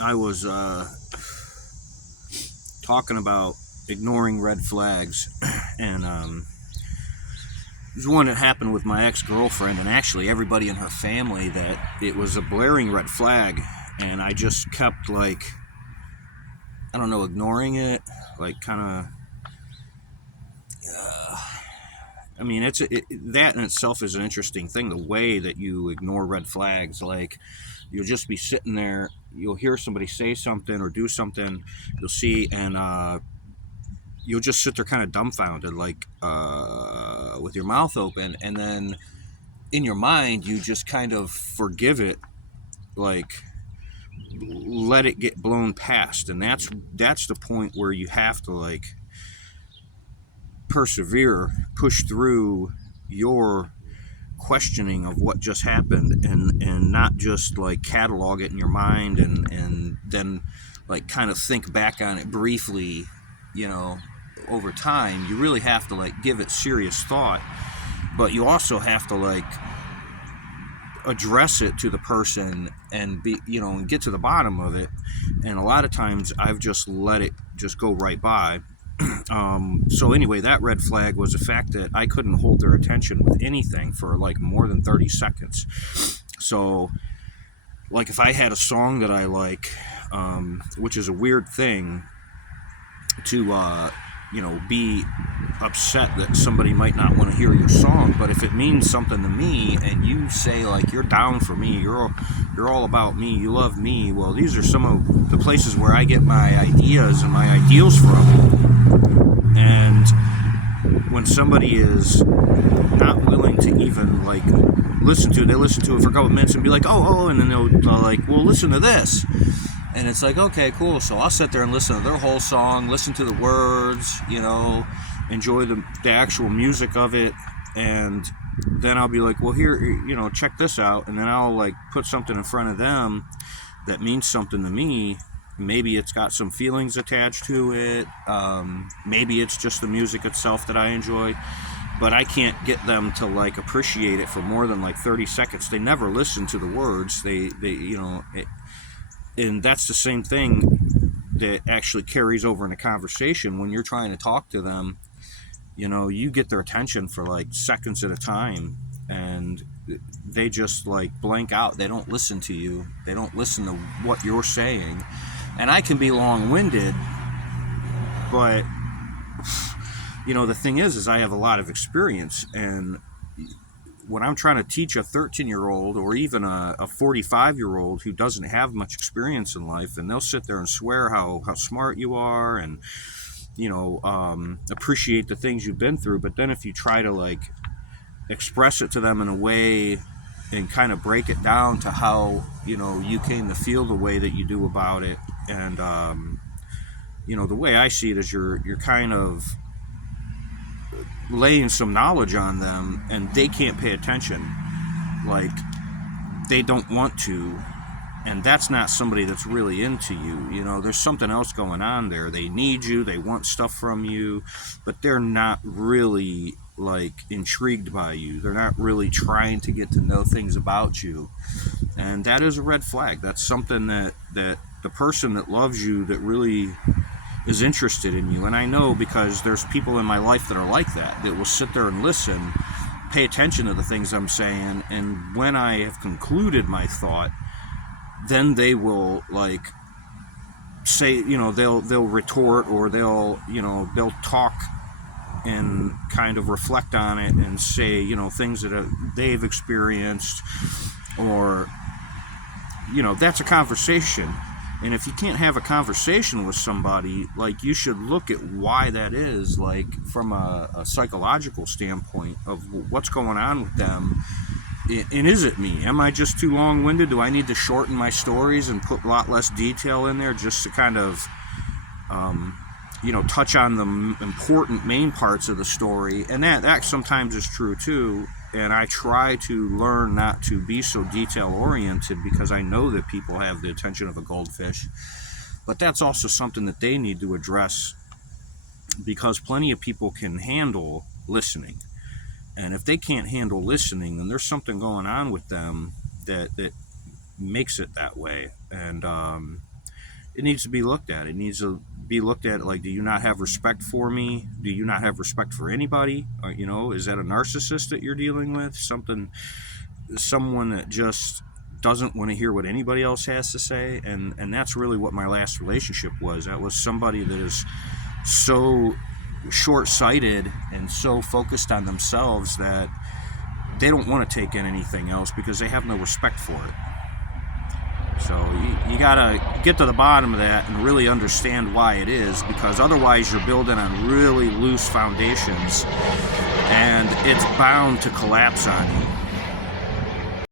I was talking about ignoring red flags, and there's one that happened with my ex-girlfriend, and actually everybody in her family, that it was a blaring red flag, and I just kept, like, I don't know, ignoring it, like, kind of. I mean, that in itself is an interesting thing. The way that you ignore red flags, like, you'll just be sitting there, you'll hear somebody say something or do something, you'll see, and you'll just sit there kind of dumbfounded, like, with your mouth open, and then in your mind you just kind of forgive it, like, let it get blown past, and that's the point where you have to, like, persevere, push through your questioning of what just happened, and not just, like, catalog it in your mind, and then, like, kind of think back on it briefly, you know over time. You really have to, like, give it serious thought, but you also have to, like, address it to the person, and be, and get to the bottom of it. And a lot of times I've just let it just go right by. So anyway, that red flag was the fact that I couldn't hold their attention with anything for, like, more than 30 seconds. So, like, if I had a song that I like, which is a weird thing to be upset that somebody might not want to hear your song, but if it means something to me, and you say, like, you're down for me, you're all about me, you love me, well, these are some of the places where I get my ideas and my ideals from. And when somebody is not willing to even, like, they listen to it for a couple of minutes and be like, oh, and then they'll like, well, listen to this. And it's like, okay, cool. So I'll sit there and listen to their whole song, listen to the words, enjoy the actual music of it. And then I'll be like, well, here, check this out. And then I'll, like, put something in front of them that means something to me. Maybe it's got some feelings attached to it. Maybe it's just the music itself that I enjoy. But I can't get them to, like, appreciate it for more than, like, 30 seconds. They never listen to the words. And that's the same thing that actually carries over in a conversation. When you're trying to talk to them, you get their attention for, like, seconds at a time, and they just, like, blank out. They don't listen to you. They don't listen to what you're saying. And I can be long-winded, but the thing is I have a lot of experience, and when I'm trying to teach a 13-year-old or even a 45-year-old who doesn't have much experience in life, and they'll sit there and swear how smart you are, and appreciate the things you've been through, but then if you try to, like, express it to them in a way and kind of break it down to how you came to feel the way that you do about it, and the way I see it is you're kind of laying some knowledge on them, and they can't pay attention, like, they don't want to, and that's not somebody that's really into you. There's something else going on there. They need you, they want stuff from you, but they're not really, like, intrigued by you. They're not really trying to get to know things about you, and that is a red flag. That's something that the person that loves you, that really is interested in you. And I know, because there's people in my life that are like that will sit there and listen, pay attention to the things I'm saying, and when I have concluded my thought, then they will, like, say, they'll retort, or they'll talk and kind of reflect on it and say, things that they've experienced, or that's a conversation. And if you can't have a conversation with somebody, like, you should look at why that is, like, from a psychological standpoint of what's going on with them. And is it me? Am I just too long-winded? Do I need to shorten my stories and put a lot less detail in there, just to kind of, touch on the important main parts of the story? And that sometimes is true too. And I try to learn not to be so detail-oriented, because I know that people have the attention of a goldfish. But that's also something that they need to address, because plenty of people can handle listening. And if they can't handle listening, then there's something going on with them that makes it that way. And it needs to be looked at. It needs to be looked at like, do you not have respect for me? Do you not have respect for anybody? Or, you know, is that a narcissist that you're dealing with? Someone that just doesn't want to hear what anybody else has to say? And that's really what my last relationship was. That was somebody that is so short-sighted and so focused on themselves that they don't want to take in anything else because they have no respect for it. So you gotta get to the bottom of that and really understand why it is, because otherwise you're building on really loose foundations and it's bound to collapse on you.